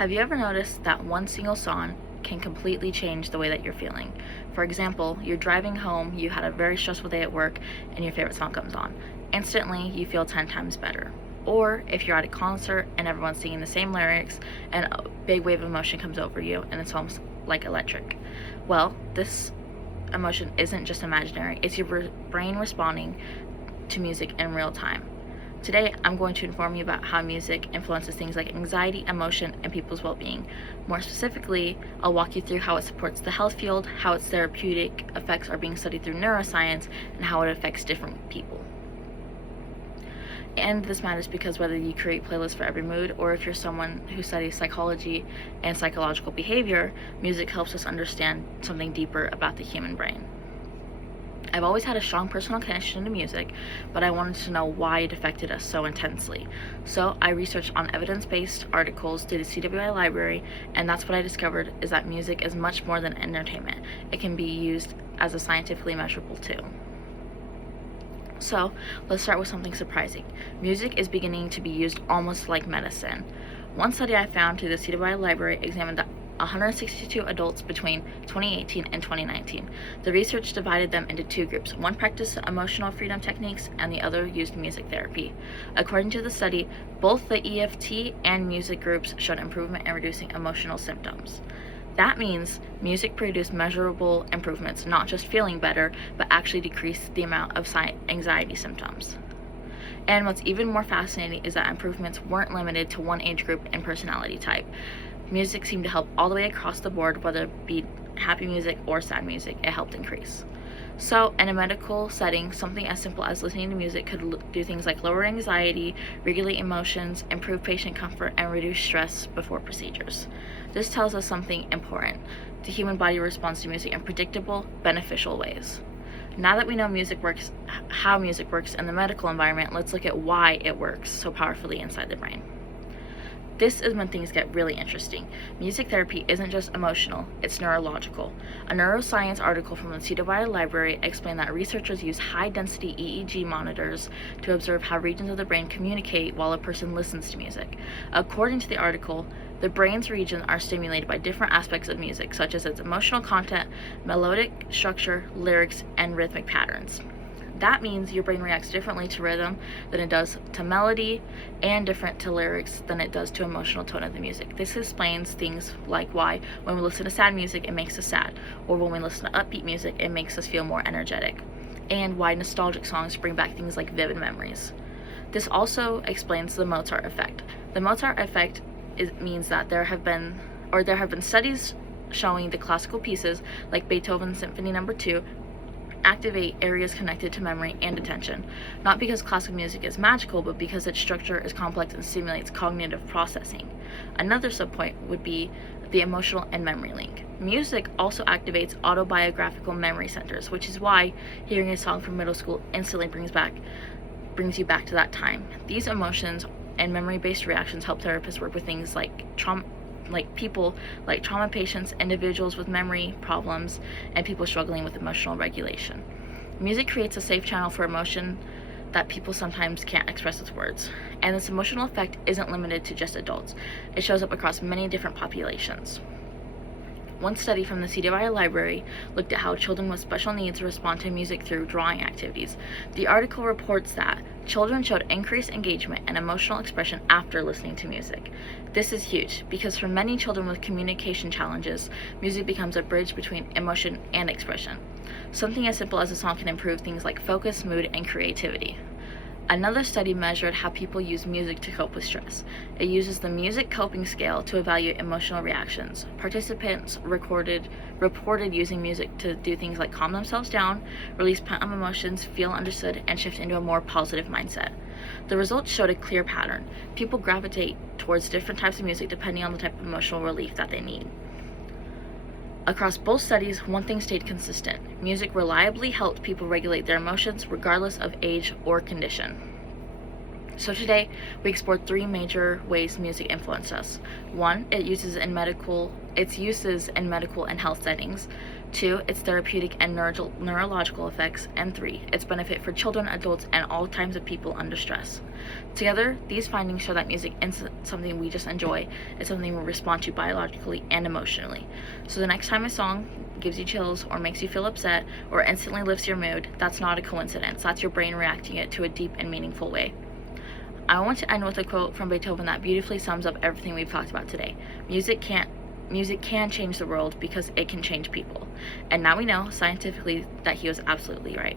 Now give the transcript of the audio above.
Have you ever noticed that one single song can completely change the way that you're feeling? For example, you're driving home, you had a very stressful day at work, and your favorite song comes on. Instantly, you feel 10 times better. Or if you're at a concert and everyone's singing the same lyrics, and a big wave of emotion comes over you, and it's almost like electric. Well, this emotion isn't just imaginary, it's your brain responding to music in real time. Today, I'm going to inform you about how music influences things like anxiety, emotion, and people's well-being. More specifically, I'll walk you through how it supports the health field, how its therapeutic effects are being studied through neuroscience, and how it affects different people. And this matters because whether you create playlists for every mood, or if you're someone who studies psychology and psychological behavior, music helps us understand something deeper about the human brain. I've always had a strong personal connection to music, but I wanted to know why it affected us so intensely. So I researched on evidence-based articles through the CWI library, and that's what I discovered is that music is much more than entertainment. It can be used as a scientifically measurable tool. So let's start with something surprising. Music is beginning to be used almost like medicine. One study I found through the CWI library examined that 162 adults between 2018 and 2019. The research divided them into two groups. One practiced emotional freedom techniques and the other used music therapy. According to the study, both the EFT and music groups showed improvement in reducing emotional symptoms. That means music produced measurable improvements, not just feeling better, but actually decreased the amount of anxiety symptoms. And what's even more fascinating is that improvements weren't limited to one age group and personality type. Music seemed to help all the way across the board, whether it be happy music or sad music, it helped increase. So, in a medical setting, something as simple as listening to music could do things like lower anxiety, regulate emotions, improve patient comfort, and reduce stress before procedures. This tells us something important. The human body responds to music in predictable, beneficial ways. Now that we know how music works in the medical environment, let's look at why it works so powerfully inside the brain. This is when things get really interesting. Music therapy isn't just emotional, it's neurological. A neuroscience article from the CWI library explained that researchers use high-density EEG monitors to observe how regions of the brain communicate while a person listens to music. According to the article, the brain's regions are stimulated by different aspects of music, such as its emotional content, melodic structure, lyrics, and rhythmic patterns. That means your brain reacts differently to rhythm than it does to melody, and different to lyrics than it does to emotional tone of the music. This explains things like why when we listen to sad music, it makes us sad, or when we listen to upbeat music, it makes us feel more energetic, and why nostalgic songs bring back things like vivid memories. This also explains the Mozart effect. The Mozart effect means that there have been studies showing the classical pieces like Beethoven's Symphony No. 2 activate areas connected to memory and attention, not because classical music is magical, but because its structure is complex and stimulates cognitive processing. Another subpoint would be the emotional and memory link. Music also activates autobiographical memory centers, which is why hearing a song from middle school instantly brings you back to that time. These emotions and memory-based reactions help therapists work with things like trauma patients, individuals with memory problems, and people struggling with emotional regulation. Music creates a safe channel for emotion that people sometimes can't express with words. And this emotional effect isn't limited to just adults. It shows up across many different populations. One study from the CWI library looked at how children with special needs respond to music through drawing activities. The article reports that children showed increased engagement and emotional expression after listening to music. This is huge because for many children with communication challenges, music becomes a bridge between emotion and expression. Something as simple as a song can improve things like focus, mood, and creativity. Another study measured how people use music to cope with stress. It uses the music coping scale to evaluate emotional reactions. Participants reported using music to do things like calm themselves down, release pent-up emotions, feel understood, and shift into a more positive mindset. The results showed a clear pattern. People gravitate towards different types of music depending on the type of emotional relief that they need. Across both studies, one thing stayed consistent. Music reliably helped people regulate their emotions regardless of age or condition. So today, we explored three major ways music influences us. One, its uses in medical and health settings. 2, its therapeutic and neurological effects, and 3, its benefit for children, adults, and all types of people under stress. Together, these findings show that music isn't something we just enjoy, it's something we respond to biologically and emotionally. So the next time a song gives you chills or makes you feel upset or instantly lifts your mood, that's not a coincidence. That's your brain reacting it to a deep and meaningful way. I want to end with a quote from Beethoven that beautifully sums up everything we've talked about today. Music can change the world because it can change people. And now we know scientifically that he was absolutely right.